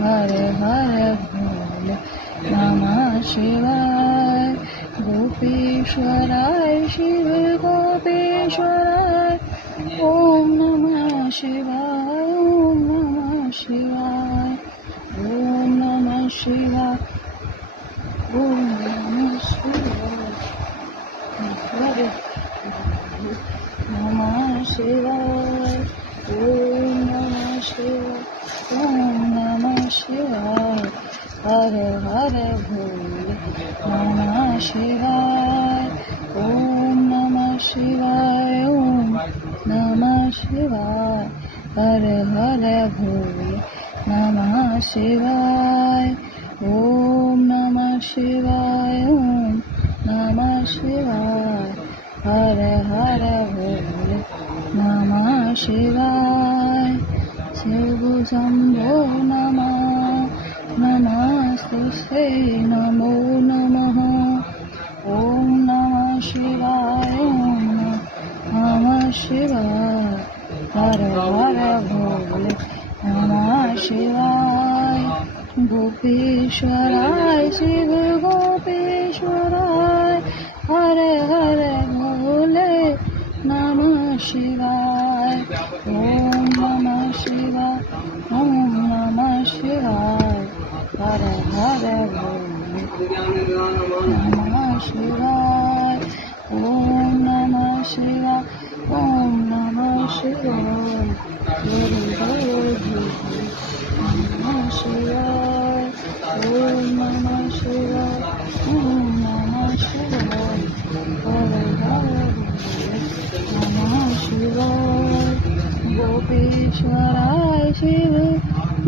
हरे हरे भोले नमः शिवाय गोपीश्वराय शिव गोपीश्वराय ओम नमः शिवाय ओम नमः शिवाय ओम नमः शिवाय ओम नमः शिवाय हरे नमः शिवाय ओम नमः शिवाय ओम नमः शिवाय हरे हरे भोले नमः शिवाय ओम नमः शिवाय ओम नमः शिवाय हरे हरे भोले नमः शिवाय ओम नमः शिवाय ओम नमः शिवाय हरे हरे भोले नमः शिवाय शिव शंभो नमः नमस्ते नमो नमः ओम नमः शिवाय ओम नमः शिवाय हरे हरे भोले नमः शिवाय गोपीश्वराय शिव गोपीश्वराय हरे हरे भोले नमः शिवाय ओम नमः शिवाय ओम नमः शिवाय हरे हरे भोले नमः शिवाय ओम नमः शिवाय ओम नमः शिवाय हरे हरे भोले नमः शिवाय ओम नमः शिवाय ओम नमः शिवाय हरे हरे भोले नमः शिवाय गोपीश्वराय शिव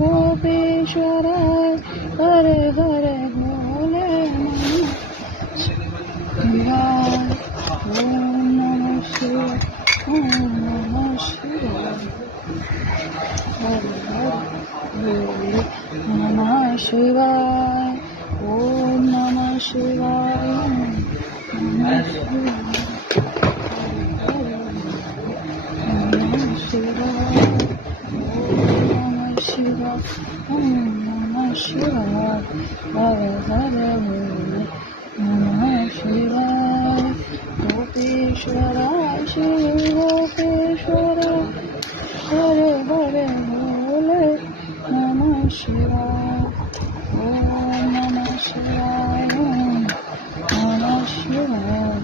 गोपीश्वराय हरे हरे भोले नमः शिवाय ओम नमः शिवाय ओम नमः शिवाय हरे हरे भोले नमः शिवाय ओम नमः शिवाय ओम नमः शिवाय नमः शिवाय ओम नमः शिवाय हरे हरे भोले नमः शिवाय गोपीश्वराय शिव गोपीश्वराय हरे हरे भोले नमः शिवाय ओम नमः शिवाय ओम नमः शिवाय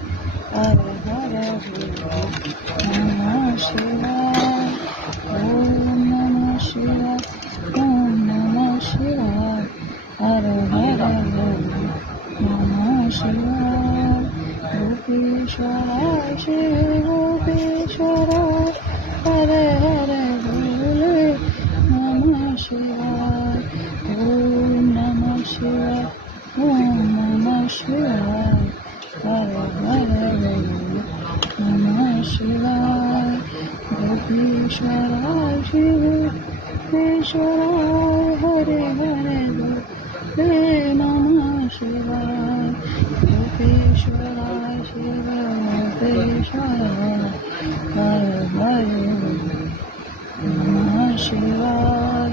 हरे हरे भोले नमः शिवाय ओम नमः शिवाय ओम नमः शिवाय हरे हरे भोले नमः शिवाय गोपीश्वराय शिव गोपीश्वराय हरे हरे भोले नमः शिवाय ओम नमः शिवाय ओम नमः शिवाय हरे हरे भोले नमः शिवाय गोपीश्वराय शिव गोपीश्वराय हरे हरे भोले नमः शिवाय गोपीश्वराय शिव गोपीश्वराय हरे हरे नमः शिवाय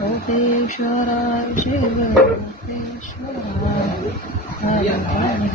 गोपीश्वराय शिव गोपीश्वराय हरे हरे